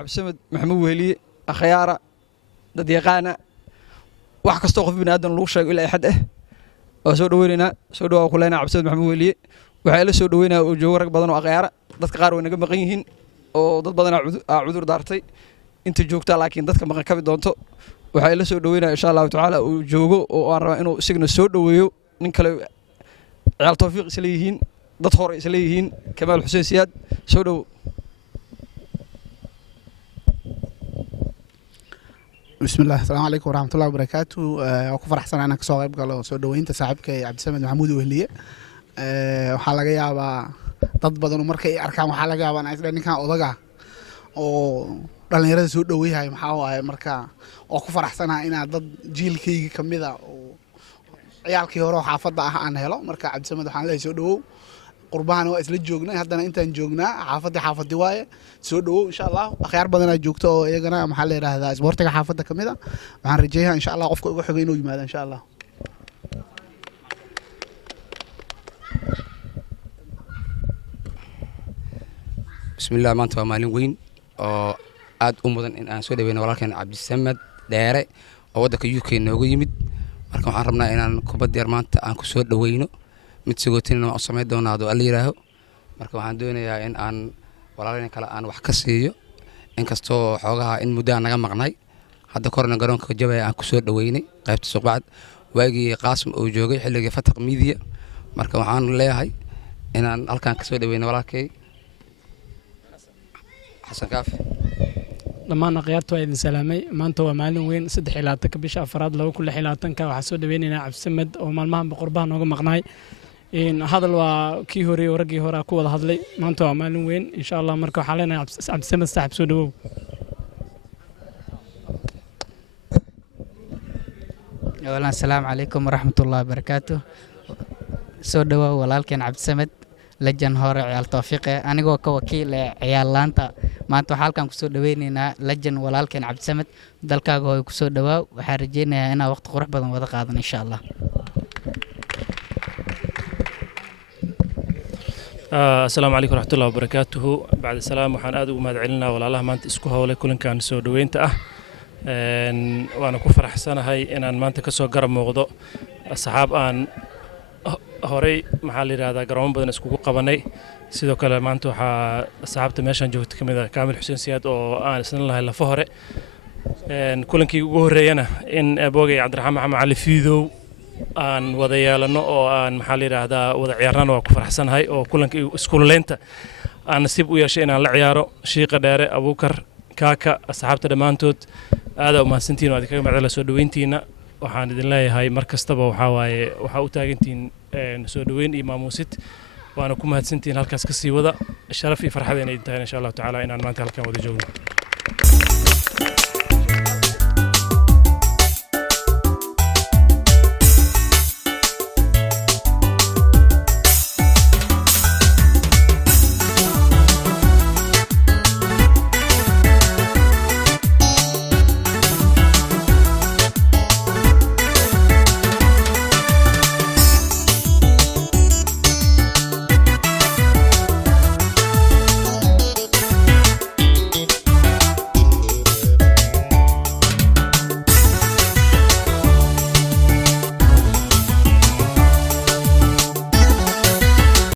cabdisamed maxamuud weheliye akhyaara dad yaqaana wax kastoo qof bini'aadan lagu sheego ilaa xad ah oo soo dhaweynaynaa soo dhawaa ku leenaa cabdisamed maxamuud weheliye waxay la soo dhaweynaa oo joogo rag badan oo akhyaara dadka qaar way naga maqan yihiin oo dad badan cudur daartay inta joogtaa laakiin dadka maqan kabi doonto waxay la soo dhaweynaa insha Allah taala oo joogo oo aan rabaa inuu isigna soo dhaweeyo nin kale ciyaal tawfiiq isla yihiin dad hore isla yihiin Kamaal Xuseen Siyaad soo dhaw بسم الله السلام عليكم ورحمة الله وبركاته وكو فرحسن أنا كسو غيب قالو سو دوينتا صاحبك cabdisamed maxamuud weheliye waxaa laga yaabaa dad badan markay arkaan waxaa laga yaabaa in ninkan odaga oo dhalinyarada soo dhaweeyay maxaa waaye marka oo ku faraxsanahay in dad jiilkayga kamid ah oo ciyaalkii hore xaafadda ah aan helo marka cabdisamed waxaan leeyahay soo dhawow qurbaan waa isla joognay haddana intaan joognaa xaafadii waaye soo dhawow insha Allah akhyaar badan ay joogto oo iyagana maxaa la yiraahdaa isboortiga xaafadda kamid ah waxaan rajaynayaa insha Allah qofka ugu xigay inuu yimaado insha Allah بسم الله maanta waa maalin weyn oo aad u mudan in aan soo dhaweeyno walaalkeen cabdisamed dheere oo waddanka UK nooga yimid marka waxaan rabnaa inaan kubad yar maanta aan ku soo dhaweyno mid sagootin oo sameey doonaado alla yiraaho marka waxaan doonayaa in aan walaalkeen kale aan wax ka siiyo inkastoo xoogaha in muddo naga maqnay hadda korna garoonka jabay aan ku soo dhaweynay qaybta suuqbacad waagii qaasim oo joogay xilliga fataq media marka waxaan leeyahay inaan halkaan ka soo dhaweyno walaalkay حسن كافي dhammaan akhyaarta waa idin salaamay maanta waa maalin weyn 3 bisha afraad 2016 ka waxa soo dhaweynayna cabdisamed oo maalmahan qurbaha nooga maqnaay hadal waa kii hore waragii hore ku wada hadlay maanta waa maalin weyn insha Allah marka waxa leenahay cabdisamed saaxib soo dhawow walaal assalaamu calaykum waraxmatullaahi wabarakaatuh soo dhawow walaalkeen cabdisamed lajan hore ciyaal tawfiiq anigoo ka wakiil ciyaal laanta maanta waxa halkan ku soo dhaweynaynaa lajan walaalkeen cabdisamed dalkaaga oo ku soo dhawaa waxa rajaynayaa inaa waqti qurux badan wada qaadan insha Allah السلام عليكم ورحمة الله وبركاته بعد السلام وحن أدو ما دعينا ولا الله ما أنت إسكو هؤلاء كلن كان سو دوين تأه وأنا كفر حسنا هاي إن ما أنت كسو قرب موضوع الصحاب أن هوري محلي هذا قرام بدنا إسكو قبناي سيدو كلا ما أنتو صحابت ماشان جوت كمذا كامل حسين سياد أو أنا سن الله إلا فهرة كلن كي جوهرينا إن أبوي عبد الرحمن محمد علي فيدو aan wada yeelano oo aan maxaa la yiraahdaa wada ciyaarnaan waa ku faraxsanahay oo kulankii iskuuleynta aan nasiib u yeeshay inaan la ciyaaro Shiiqa Dheere Abuukar Kaaka asxaabta dhamaantood aad u mahadsantiin oo aad kaga macdala soo dhaweyntiina waxaan idin leeyahay mar kastaba waxa u taagantiin soo dhaweyn iyo maamuusid waana ku mahadsantiin halkaas ka sii wada sharaf iyo farxad inay tahay insha Allah taala inaan maanta halkan wada joogno